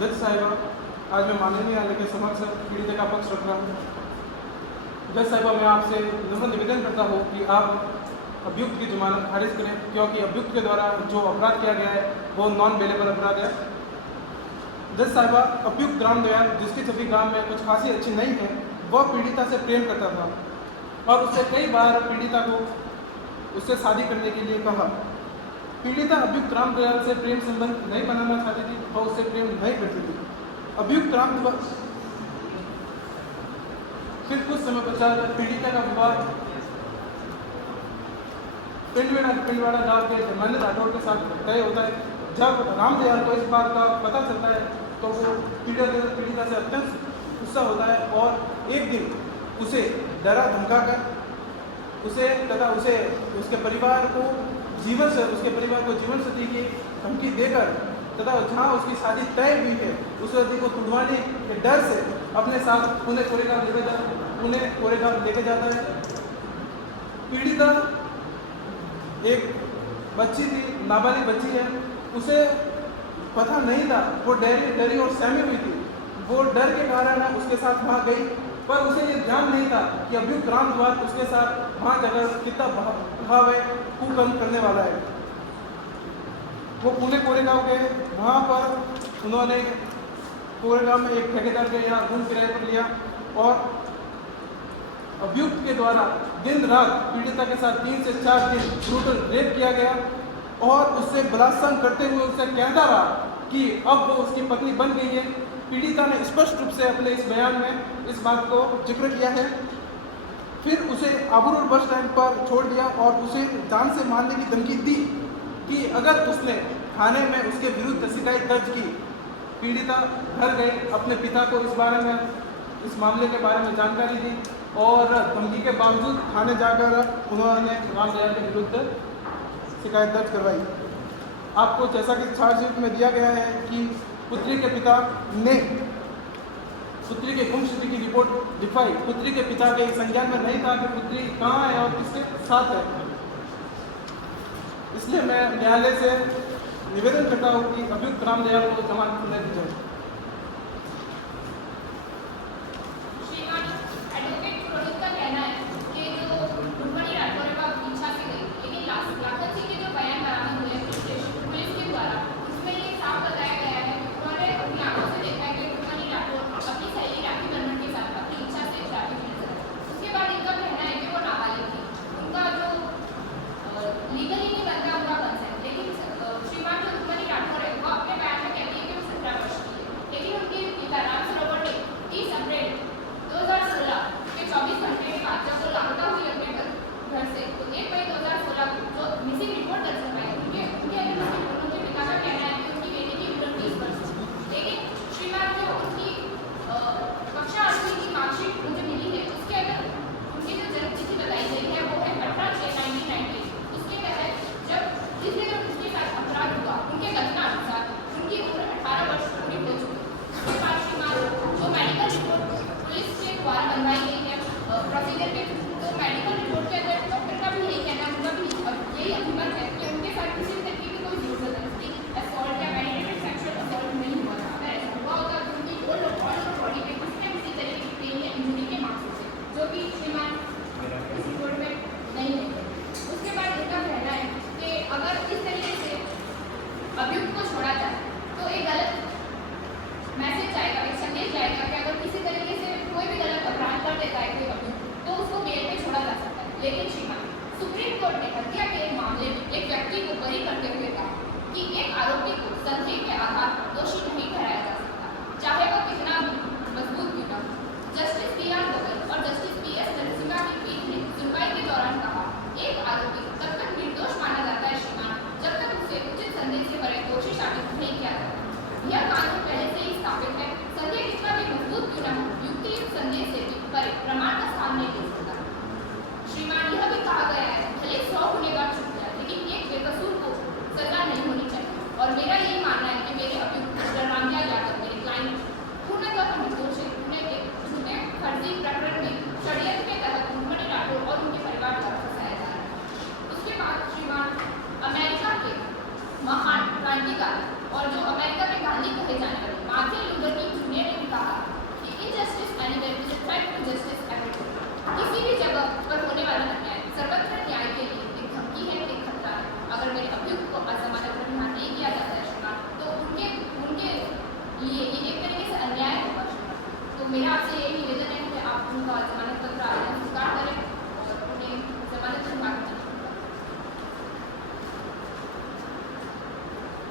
जज साहिबा, आज मैं माननीय न्यायालय के समक्ष पीड़ित का पक्ष रख रहा हूँ। जज साहिबा, मैं आपसे नम्र निवेदन करता हूँ कि आप अभियुक्त की जमानत खारिज करें, क्योंकि अभियुक्त के द्वारा जो अपराध किया गया है वो नॉन बेलेबल अपराध है। जज साहिबा, अभियुक्त रामदयाल, जिसकी छवि गांव में कुछ खासी अच्छी नहीं है, वह पीड़िता से प्रेम करता था और उससे कई बार पीड़िता को उससे शादी करने के लिए कहा। पीड़िता अभियुक्त रामदयाल से प्रेम संबंध नहीं बनाना चाहती थी और उससे प्रेम नहीं करती थी। अभियुक्त रामदयाल फिर कुछ समय पश्चात पीड़िता का विवाह पिंडवाड़ा गांव के धर्मेंद्र राठौड़ के साथ तय होता है। जब रामदयाल को इस बात का पता चलता है तो वो पीड़िता से अत्यंत गुस्सा होता है और एक दिन उसे डरा धमका कर उसे उसके परिवार को जीवन शती की धमकी देकर तथा जहाँ उसकी शादी तय हुई है उस व्यक्ति को तुड़वाने के डर से अपने साथ पुणे कोरेगांव लेके जाता है। पीड़िता एक बच्ची थी, नाबालिग बच्ची है, उसे पता नहीं था, वो डरी और सहमी हुई थी। वो डर के कारण उसके साथ वहाँ गई, पर उसे ये ध्यान नहीं था कि अभियुक्त रामदयाल उसके साथ वहाँ जाकर कितना भाव है कुकर्म करने वाला है। वो पुणे कोरेगांव गए, वहाँ पर उन्होंने कोरेगांव में एक ठेकेदार के यहाँ रूम किराए पर लिया और अभियुक्त के द्वारा दिन रात पीड़िता के साथ 3 से 4 दिन ब्रूटल रेप किया गया और उससे बलात्कार करते हुए उससे कहता रहा कि अब वो उसकी पत्नी बन गई है। पीड़िता ने स्पष्ट रूप से अपने इस बयान में इस बात को जिक्र किया है। फिर उसे आबू रोड बस स्टैंड पर छोड़ दिया और उसे जान से मारने की धमकी दी कि अगर उसने थाने में उसके विरुद्ध शिकायत दर्ज की। पीड़िता घर गई, अपने पिता को इस मामले के बारे में जानकारी दी और धमकी के बावजूद थाने जाकर उन्होंने रामदयाल के विरुद्ध शिकायत दर्ज करवाई। आपको जैसा कि चार्जशीट में दिया गया है कि पुत्री के पिता ने पुत्री के गुमशुदगी की रिपोर्ट लिखवाई। पुत्री के पिता के संज्ञान में नहीं था कि पुत्री कहाँ है और किसके साथ है। इसलिए मैं न्यायालय से निवेदन करता हूँ कि अभियुक्त रामदयाल को जमानत न दी जाए। अभियुक्त को छोड़ा जाए तो एक गलत मैसेज जाएगा, एक संदेश जाएगा कि अगर किसी तरीके से कोई भी गलत अपराध कर देता है कोई अभियुक्त तो उसको बेल पे छोड़ा जा सकता है। लेकिन श्रीमान, सुप्रीम कोर्ट ने हत्या के मामले में एक व्यक्ति को बरी करते हुए कहा कि एक आरोपी को संदेह के आधार पर दोषी नहीं ठहराया जा सकता, चाहे वह कितना मजबूत क्यों न हो। Justice B.R. गगन और जस्टिस P.S. नरसिम्हा की पीठ ने सुनवाई के दौरान कहा, एक आरोपी तब तक निर्दोष माना जाता है श्रीमान जब तक उसे उचित संदेह से परे दोषी साबित नहीं किया जाता। यह कानून पहले से ही स्थापित है। संदेह कितना भी मजबूत क्यों न हो, युक्तियुक्त संदेह से भी परे प्रमाण का स्थान नहीं ले सकता। श्रीमान, यह भी कहा गया है भले 100 गुनेगार छूट जाए लेकिन एक बेकसूर को सजा नहीं होनी चाहिए। और मेरा यही मानना है कि मेरे अभियुक्त रामदयाल यादव, मेरे क्लाइंट पूर्णतः निर्दोष है। उन्हें एक झूठे फर्जी प्रकरण में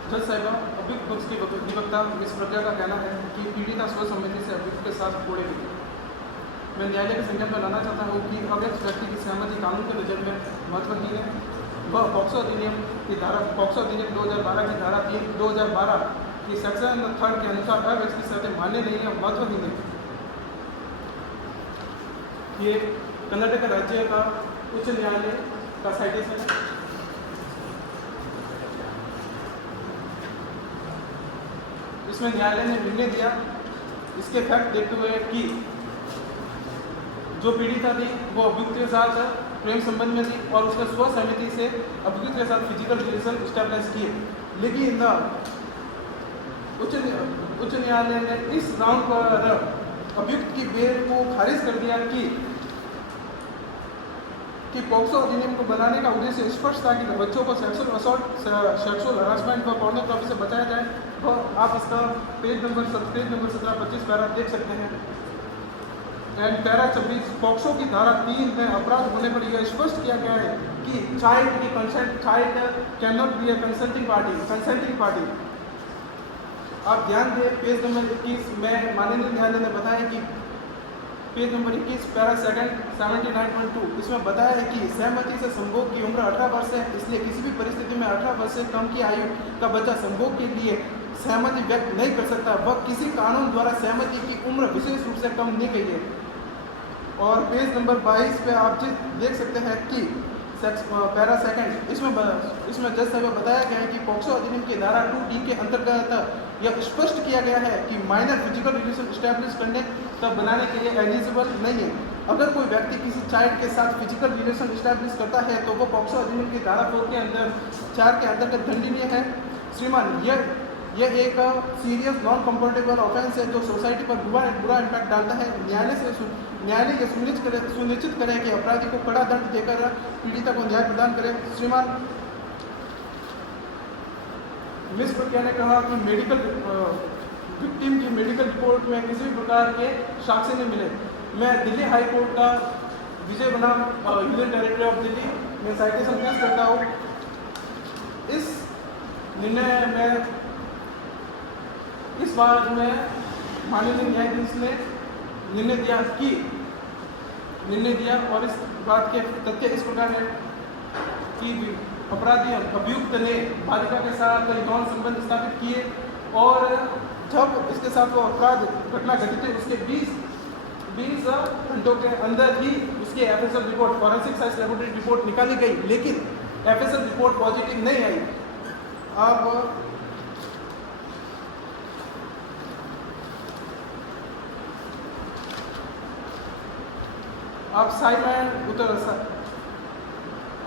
जज साहिबा, अभियुक्त पक्ष की अधिवक्ता मिस प्रज्ञा का कहना है कि पीड़िता स्वसम्मति से अभियुक्त के साथ कोड़े गई। मैं न्यायालय के संज्ञान में लाना चाहता हूँ कि अव्यक्त व्यक्ति की सहमति कानून के नज़र में महत्वहीन है। वह पॉक्सो अधिनियम की धारा 2012 की धारा 2012 की सेक्शन 3 के अनुसार अव्यक्त की शर्तें मान्य नहीं है, महत्वहीन है। ये कर्नाटक राज्य का उच्च न्यायालय का साइटेशन है। इसमें न्यायालय ने निर्णय दिया इसके फैक्ट देखते हुए कि जो पीड़िता थी वो अभियुक्त के साथ प्रेम संबंध में थी और उसने स्वसहमति से अभियुक्त के साथ फिजिकल रिलेशन स्टैब्लिश किए, लेकिन उच्च न्यायालय ने इस राउंड पर अभियुक्त की बेल को खारिज कर दिया कि पॉक्सो अधिनियम को बनाने का उद्देश्य स्पष्ट था कि बच्चों को सेक्सुअल असॉल्ट, सेक्सुअल हरासमेंट व पोर्नोग्राफी से बचाया जाए। तो आप इसका पेज नंबर 17-25 पैरा देख सकते हैं। एंड पैरा 26 पॉक्सो की धारा 3 में अपराध होने पर यह स्पष्ट किया गया है कि चाइल्ड की consent, child can not be a consenting party. आप ध्यान दें, पेज नंबर 21 में माननीय न्यायालय ने बताया कि पेज नंबर 21 पैरा 79.2 इसमें बताया है कि सहमति से संभोग की उम्र 18 वर्ष है, इसलिए किसी भी परिस्थिति में 18 वर्ष से कम की आयु का बच्चा संभोग के लिए सहमति व्यक्त नहीं कर सकता। वह किसी कानून द्वारा सहमति की उम्र विशेष रूप से कम नहीं गई है। और पेज नंबर 22 पे आप देख सकते हैं कि पैरा सेकंड इसमें जज साहब बताया गया है कि पॉक्सो अधिनियम की धारा 2D के अंतर्गत यह स्पष्ट किया गया है कि माइनर फिजिकल रिलेशन स्टैब्लिश करने तब बनाने के लिए एलिजिबल नहीं है। अगर कोई व्यक्ति किसी चाइल्ड के साथ फिजिकल रिलेशन स्टैब्लिश करता है तो वो पॉक्सो अधिनियम की धारा 4 के अंदर 4 के अंतर्गत दंडनीय है। श्रीमान, यह एक सीरियस नॉन कंफर्टेबल ऑफेंस है जो सोसाइटी पर बुरा इम्पैक्ट डालता है। न्यायालय ये सुनिश्चित करे कि अपराधी को कड़ा दंड देकर पीड़िता को न्याय प्रदान करे। श्रीमान, मिस प्रज्ञा ने कहा कि विक्टिम की मेडिकल रिपोर्ट में किसी भी प्रकार के साक्ष्य नहीं मिले। मैं दिल्ली हाई कोर्ट का विजय बनाम यूनियन टेरिटरी ऑफ दिल्ली में साइटेशन पेश करता हूँ। इस निर्णय में इस बात में माननीय न्यायाधीश ने निर्णय दिया और इस बात के तथ्य इस प्रकार है कि अपराधी अभियुक्त ने बालिका के साथ यौन संबंध स्थापित किए और जब इसके साथ वो अपराध घटना घटित हुई उसके 20 घंटों के अंदर ही उसकी FSL report, forensic science laboratory report निकाली गई, लेकिन एफएसएल रिपोर्ट पॉजिटिव नहीं आई। आप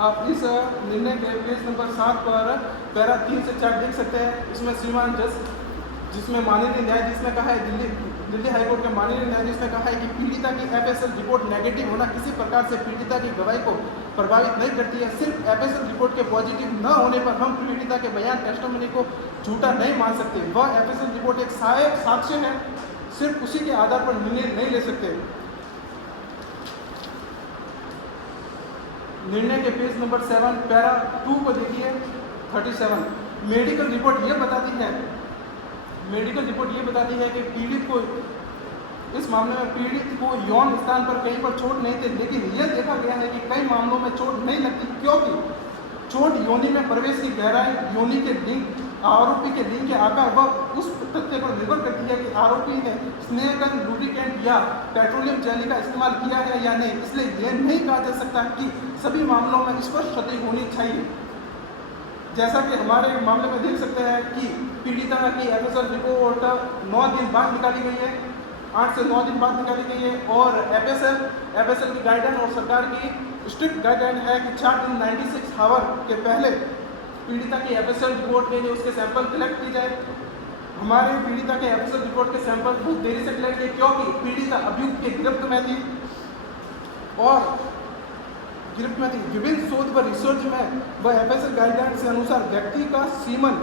आप इस निर्णय के पेज नंबर 7 पर पैरा 3 से 4 देख सकते हैं। इसमें श्रीमान जज जिसमें माननीय न्यायाधीश ने कहा है, दिल्ली हाईकोर्ट के माननीय न्यायाधीश ने कहा है कि पीड़िता की एफएसएल रिपोर्ट नेगेटिव होना किसी प्रकार से पीड़िता की गवाही को प्रभावित नहीं करती है। सिर्फ एफएसएल रिपोर्ट के पॉजिटिव न होने पर हम पीड़िता के बयान टेस्टिमनी को झूठा नहीं मान सकते। वह एफएसएल रिपोर्ट एक सहायक साक्ष्य है, सिर्फ उसी के आधार पर निर्णय नहीं ले सकते। निर्णय के पेज नंबर 7 पैरा 2 को देखिए 37। मेडिकल रिपोर्ट ये बताती है कि पीड़ित को इस मामले में पीड़ित को यौन स्थान पर कहीं पर चोट नहीं थी, लेकिन यह देखा गया है कि कई मामलों में चोट नहीं लगती क्योंकि चोट योनि में प्रवेश की गहराई, योनि के लिंग, आरोपी के लिंग के आकार व उस तथ्य पर निर्भर करती है कि आरोपी ने स्नेहगन, लुब्रिकेंट या पेट्रोलियम जेली का इस्तेमाल किया है या नहीं। इसलिए यह नहीं कहा जा सकता कि सभी मामलों में स्पष्ट क्षति होनी चाहिए। जैसा कि हमारे मामले में देख सकते हैं कि पीड़िता की एफएसएल रिपोर्ट 9 दिन बाद निकाली गई है, 8 से 9 दिन बाद निकाली गई है और एफएसएल की गाइडलाइन और सरकार की स्ट्रिक्ट गाइडलाइन है कि 4 दिन 96 आवर के पहले पीड़िता की एफएसएल रिपोर्ट के लिए उसके सैंपल कलेक्ट की जाए। हमारे पीड़िता के एफएसएल रिपोर्ट के सैंपल बहुत देरी से कलेक्ट किए क्योंकि पीड़िता अभियुक्त के गिरफ्त में थी विभिन्न शोध व रिसर्च में वह एफएसएल गाइडलाइन के अनुसार व्यक्ति का सीमन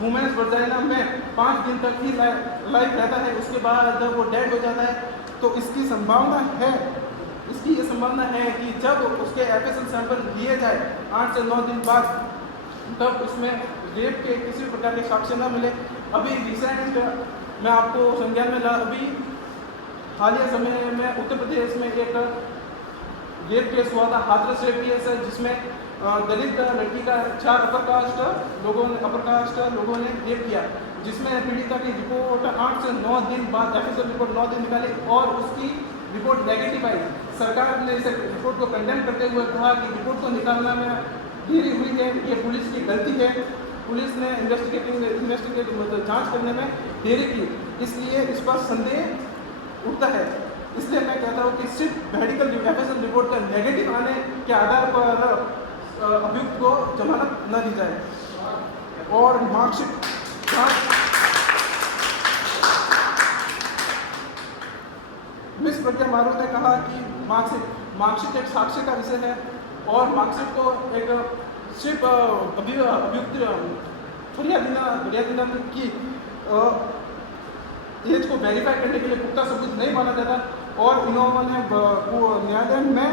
वुमेन्स वर्जाइना में 5 दिन तक ही लाइफ रहता है, उसके बाद वो डेड हो जाता है। तो इसकी ये संभावना है कि जब उसके एफएसएल सैंपल लिए जाए 8 से 9 दिन बाद, तब उसमें रेप के किसी भी प्रकार के साक्ष्य न मिले। अभी रिसेंट मैं आपको संज्ञान में ला, अभी हालिया समय में उत्तर प्रदेश में एक रेप केस हुआ था, हाथरस रेप केस है, जिसमें दलित लड़की का 4 अपर कास्ट लोगों ने रेप किया, जिसमें पीड़िता की रिपोर्ट 8 से 9 दिन बाद, एफएसएल रिपोर्ट 9 दिन निकाली और उसकी रिपोर्ट नेगेटिव आई। सरकार ने इस रिपोर्ट को कंडेम करते हुए कहा कि रिपोर्ट को निकालने में देरी हुई है, ये पुलिस की गलती है, पुलिस ने इन्वेस्टिगेट मतलब जांच करने में देरी की, इसलिए इस पर संदेह उठता है। इसलिए मैं कहता हूँ कि सिर्फ मेडिकल एफएसएल रिपोर्ट का नेगेटिव आने के आधार पर अभियुक्त को जमानत न दी जाए। और मार्कशीट मिस प्रज्ञा मारू ने कहा कि मार्कशीट एक साक्ष्य का विषय है और मार्कशीट को एक सिर्फ अभियुक्त फरियादी की एज को वेरीफाई करने के लिए पुख्ता सबूत नहीं माना जाता और इन्होंने न्यायालय में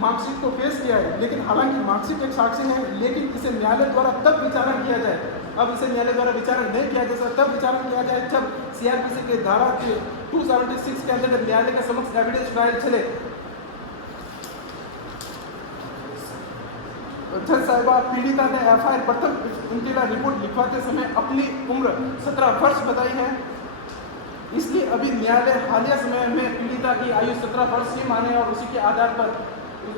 मार्कशीट को पेश किया है। लेकिन हालांकि मार्कशीट एक साक्ष्य है, लेकिन इसे न्यायालय द्वारा तब विचारण किया जाए, अब इसे न्यायालय द्वारा विचारण नहीं किया जा सकता, तब विचारण किया जाए जब सीआरपीसी के धारा 276 के अंतर्गत न्यायालय के समक्ष एविडेंस ट्रायल चले। जज साहिबा, पीड़िता ने एफआईआर प्रथम इंटीला रिपोर्ट लिखवाते समय अपनी उम्र 17 वर्ष बताई है, इसलिए अभी न्यायालय हालिया समय में पीड़िता की आयु 17 वर्ष ही माने और उसी के आधार पर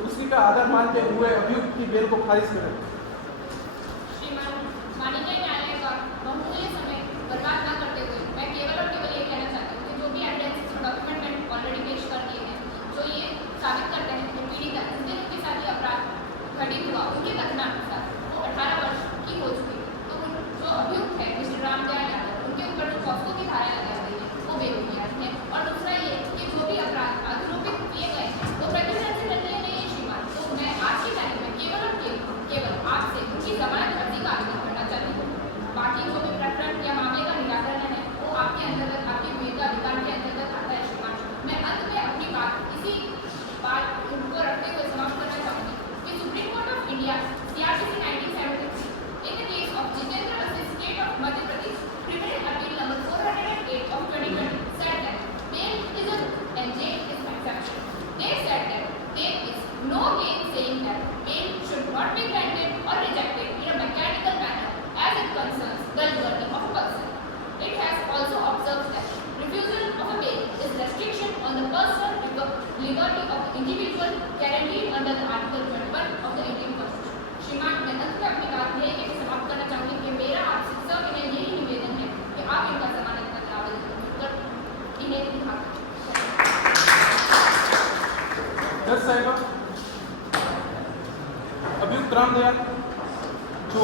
उसी का आधार मानते हुए अभियुक्त की बेल को खारिज करें। श्रीमान, माननीय न्यायालय का बहुमूल्य समय बर्बाद न करते हुए मैं केवल और केवल ये कहना चाहती हूँ कि जो भी एविडेंस डॉक्यूमेंट मैंने ऑलरेडी पेश कर दिए हैं, जो ये साबित करते हैं कि पीड़िता जिनके साथ ये अपराध घटित हुआ, उनके कथनानुसार वो 18 वर्ष की हो चुकी है, तो जो अभियुक्त है मिस्टर रामदयाल यादव, उनके ऊपर जो पॉक्सो की धारा लगाई गई है वो बेबुनियाद है। और दूसरा ये कि जो भी अपराध आरोपित किए गए हैं वो प्रतिशत से दंडनीय नहीं है। श्रीमान, तो मैं आज के टाइम में केवल और केवल आपसे उनकी जमानत अर्जी का आवेदन करना चाहती हूँ। बाकी जो भी प्रकरण या मामले का निराकरण है वो आपके अंतर्गत, आपके विवेक अधिकार के अंतर्गत आता है। श्रीमान, मैं अंत में अपनी बात इसी बात उनको रखते हुए समाप्त करना चाहूँगी कि supreme court of India CRPC 1973 in the case of Jitendra versus State of Madhya Pradesh, criminal appeal number 408 of 2020 said that bail is a and jail is an exception. They said that there is no gain saying that bail should not be granted or rejected in a mechanical manner as it concerns the liberty of a person. It has also observed that refusal of a bail is restriction on the personal liberty of the individual guaranteed under the Article 21 of the Indian Constitution. श्रीमान, मैं अंत में अपनी बात यही समाप्त करना चाहूँगी कि मेरा आपसे सविनय यही निवेदन है कि आप इनका जमानत पत्र आवेदन कर इन्हें दिखा जज साहिबा, अभियुक्त रामदयाल जो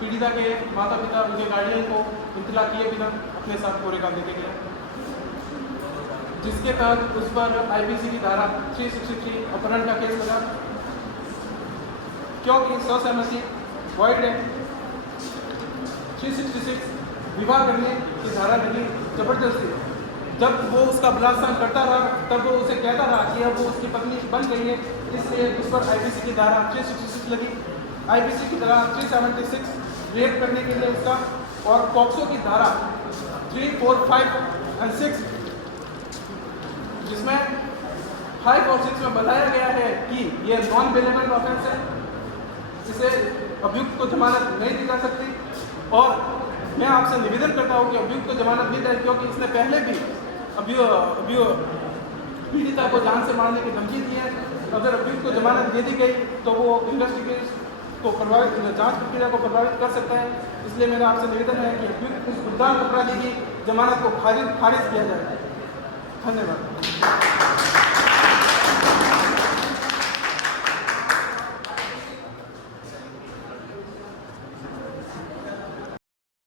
पीड़िता के माता पिता, उनके गार्डियन को इत्तला किए बिना अपने साथ कोरेगा देते गए, जिसके तहत उस पर आईपीसी की धारा 363 अपहरण का केस लगा, क्योंकि सहसहमति वॉइड है। 366 विवाह करने की धारा लगी जबरदस्ती। जब वो उसका बलात्कार करता रहा तब वो उसे कहता रहा कि अब वो उसकी पत्नी बन गई है, इसलिए उस पर आईपीसी की धारा 366 लगी। आईपीसी की धारा 376 रेप करने के लिए उसका, और पॉक्सो की धारा 3, 4, 5 और 6 जिसमें 5 और 6 में बताया गया है कि ये नॉन बेलेबल ऑफेंस है, इसे अभियुक्त को जमानत नहीं दी जा सकती। और मैं आपसे निवेदन करता हूँ कि अभियुक्त को जमानत दी जाए, क्योंकि इसने पहले भी पीड़िता को जान से मारने की धमकी दी है। अगर अभियुक्त को जमानत दे दी गई तो वो इन्वेस्टिगेशन को प्रभावित, जांच प्रक्रिया को प्रभावित कर सकता है। इसलिए मेरा आपसे निवेदन है कि अभियुक्त इस गुमराह अपराधी की जमानत को खारिज किया जाए। धन्यवाद।